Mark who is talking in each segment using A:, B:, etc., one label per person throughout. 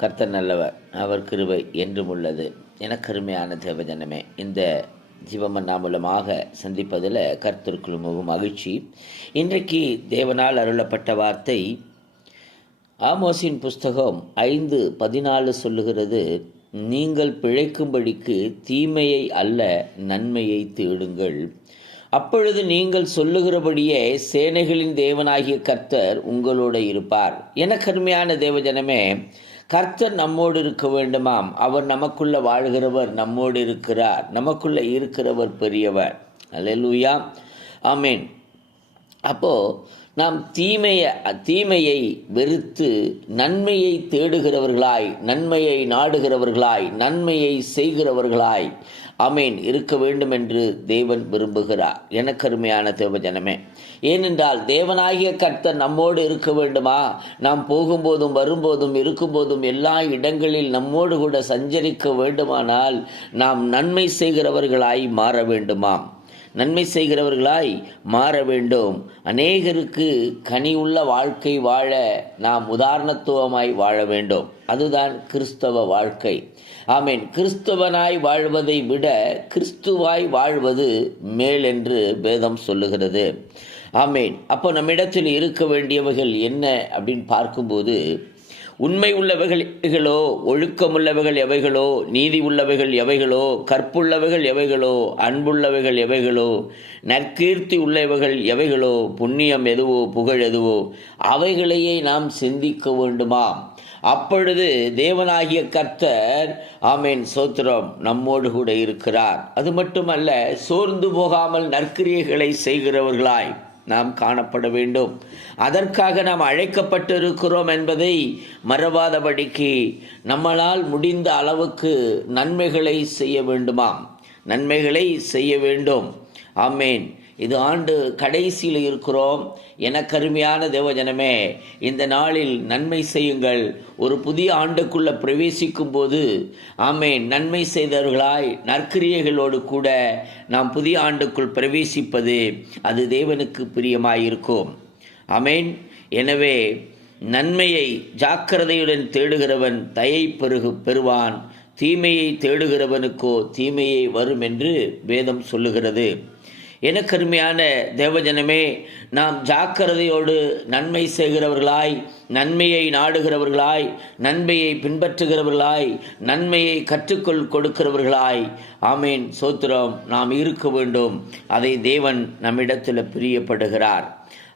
A: கர்த்தர் நல்லவர் அவர் கிருபை என்றும் உள்ளது. எனக்கருமையான தேவஜனமே இந்த ஜீவமன்னா மூலமாக சந்திப்பதில் கர்த்தருக்குள் மிகவும் மகிழ்ச்சி. இன்றைக்கு தேவனால் அருளப்பட்ட வார்த்தை ஆமோசின் புஸ்தகம் ஐந்து பதினாலு சொல்லுகிறது நீங்கள் பிழைக்கும்படிக்கு தீமையை அல்ல நன்மையை தேடுங்கள். அப்பொழுது நீங்கள் சொல்லுகிறபடியே சேனைகளின் தேவனாகிய கர்த்தர் உங்களோட இருப்பார். என கருமையான தேவஜனமே கர்த்தர் நம்மோடு இருக்க வேண்டுமாம். அவர் நமக்குள்ள வாழ்கிறவர் நம்மோடு இருக்கிறார். நமக்குள்ள இருக்கிறவர் பெரியவர். அல்லூயா ஆமீன் அப்போது நாம் தீமையை தீமையை வெறுத்து நன்மையை தேடுகிறவர்களாய் நன்மையை நாடுகிறவர்களாய் நன்மையை செய்கிறவர்களாய் அமேன் இருக்க வேண்டும் என்று தேவன் விரும்புகிறார். எனக்கருமையான தேவஜனமே ஏனென்றால் தேவனாகிய கர்த்தர் நம்மோடு இருக்க வேண்டுமா? நாம் போகும்போதும் வரும்போதும் இருக்கும்போதும் எல்லா இடங்களில் நம்மோடு கூட சஞ்சரிக்க வேண்டுமானால் நாம் நன்மை செய்கிறவர்களாய் மாற வேண்டுமாம். நன்மை செய்கிறவர்களாய் மாற வேண்டும். அநேகருக்கு கனி உள்ள வாழ்க்கை வாழ நாம் உதாரணத்துவமாய் வாழ வேண்டும். அதுதான் கிறிஸ்தவ வாழ்க்கை. ஆமீன். கிறிஸ்தவனாய் வாழ்வதை விட கிறிஸ்துவாய் வாழ்வது மேல் என்று வேதம் சொல்லுகிறது. ஆமீன். அப்போ நம்மிடத்தில் இருக்க வேண்டியவைகள் என்ன அப்படின்னு பார்க்கும்போது உண்மை உள்ளவைகள் எவைகளோ ஒழுக்கமுள்ளவைகள் எவைகளோ நீதி உள்ளவைகள் எவைகளோ கற்புள்ளவைகள் எவைகளோ அன்புள்ளவைகள் எவைகளோ நற்கீர்த்தி உள்ளவைகள் எவைகளோ புண்ணியம் எதுவோ புகழ் எதுவோ அவைகளையே நாம் சிந்திக்க வேண்டுமா அப்பொழுது தேவனாகிய கர்த்தர் ஆமேன் சோத்திரம் நம்மோடு கூட இருக்கிறார். அது மட்டுமல்ல சோர்ந்து போகாமல் நற்கிரியைகளை செய்கிறவர்களாய். நாம் காணப்பட வேண்டும். அதற்காக நாம் அழைக்கப்பட்டிருக்கிறோம் என்பதை மறவாதபடிக்கு நம்மளால் முடிந்த அளவுக்கு நன்மைகளை செய்ய வேண்டுமாம். நன்மைகளை செய்ய வேண்டும். ஆமேன். இது ஆண்டு கடைசியில் இருக்கிறோம். என கருமையான தேவஜனமே இந்த நாளில் நன்மை செய்யுங்கள். ஒரு புதிய ஆண்டுக்குள்ள பிரவேசிக்கும் போது ஆமே நன்மை செய்தவர்களாய் நற்கிரியைகளோடு கூட நாம் புதிய ஆண்டுக்குள் பிரவேசிப்பது அது தேவனுக்கு பிரியமாயிருக்கும். அமேன் எனவே நன்மையை ஜாக்கிரதையுடன் தேடுகிறவன் தயை பெருகு பெறுவான். தீமையை தேடுகிறவனுக்கோ தீமையை வரும் என்று வேதம் சொல்லுகிறது. எனக்கருமையான தேவஜனமே நாம் ஜாக்கிரதையோடு நன்மை செய்கிறவர்களாய் நன்மையை நாடுகிறவர்களாய் நன்மையை பின்பற்றுகிறவர்களாய் நன்மையை கற்றுக்கொள் கொடுக்கிறவர்களாய். ஆமேன். சோத்திரம் நாம் இருக்க வேண்டும். அதை தேவன் நம்மிடத்தில் பிரியப்படுகிறார்.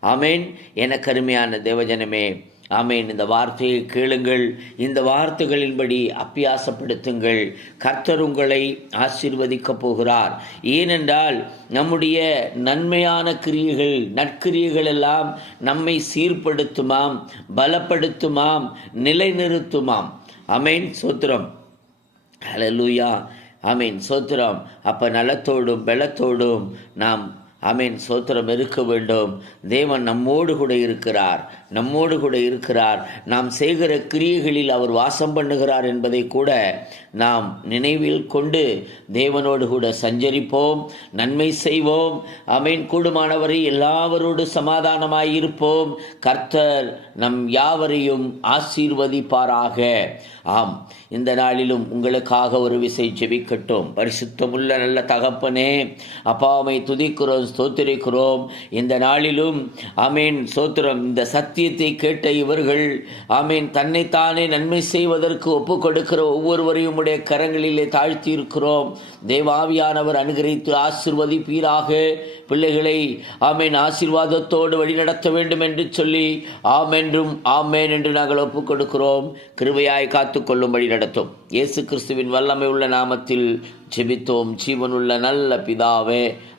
A: ஆமேன். எனக்கருமையான தேவஜனமே ஆமேன். இந்த வார்த்தையை கேளுங்கள். இந்த வார்த்தைகளின்படி அப்பியாசப்படுத்துங்கள் கர்த்தர் உங்களை ஆசீர்வதிக்கப் போகிறார். ஏனென்றால் நம்முடைய நன்மையான கிரியைகள் நற்கிரியைகள் எல்லாம் நம்மை சீர்படுத்துமாம் பலப்படுத்துமாம் நிலைநிறுத்துமாம். அமேன் சோத்திரம். ஹலலூயா அமீன் சோத்திரம். அப்போ நலத்தோடும் பலத்தோடும் நாம் அமீன். சோத்திரம் இருக்க வேண்டும். தேவன் நம்மோடு கூட இருக்கிறார். நம்மோடு கூட இருக்கிறார். நாம் செய்கிற கிரியைகளில் அவர் வாசம் பண்ணுகிறார் என்பதை கூட நாம் நினைவில் கொண்டு தேவனோடு கூட சஞ்சரிப்போம். நன்மை செய்வோம். அமீன். கூடுமானவரை எல்லாவரோடு சமாதானமாயிருப்போம் கர்த்தர் நம் யாவரையும் ஆசீர்வதிப்பாராக. ஆம். இந்த நாளிலும் உங்களுக்காக ஒரு விசை ஜெபிக்கட்டும். பரிசுத்தமுள்ள நல்ல தகப்பனே அப்பாவை துதிக்கிறோம். ஸ்தோத்திரிக்கிறோம். இந்த நாளிலும் அமீன் சோத்திரம் இந்த சத்தியத்தை கேட்ட இவர்கள் ஆமீன் தன்னைத்தானே நன்மை செய்வதற்கு ஒப்பு கொடுக்கிற ஒவ்வொருவரையும் உடைய கரங்களிலே தாழ்த்தி இருக்கிறோம் தேவாவியானவர் அனுகரித்து ஆசிர்வதிப்பீராக. பிள்ளைகளை ஆமீன் ஆசீர்வாதத்தோடு வழிநடத்த வேண்டும் என்று சொல்லி ஆமென்றும் ஆமேன் என்று நாங்கள் ஒப்புக் கொடுக்கிறோம் கிருபையாய் காத்து கொள்ளும்படி நடத்தும். இயேசு கிறிஸ்துவின் வல்லமை உள்ள நாமத்தில் ஜெபித்தோம். ஜீவனுள்ள நல்ல பிதாவே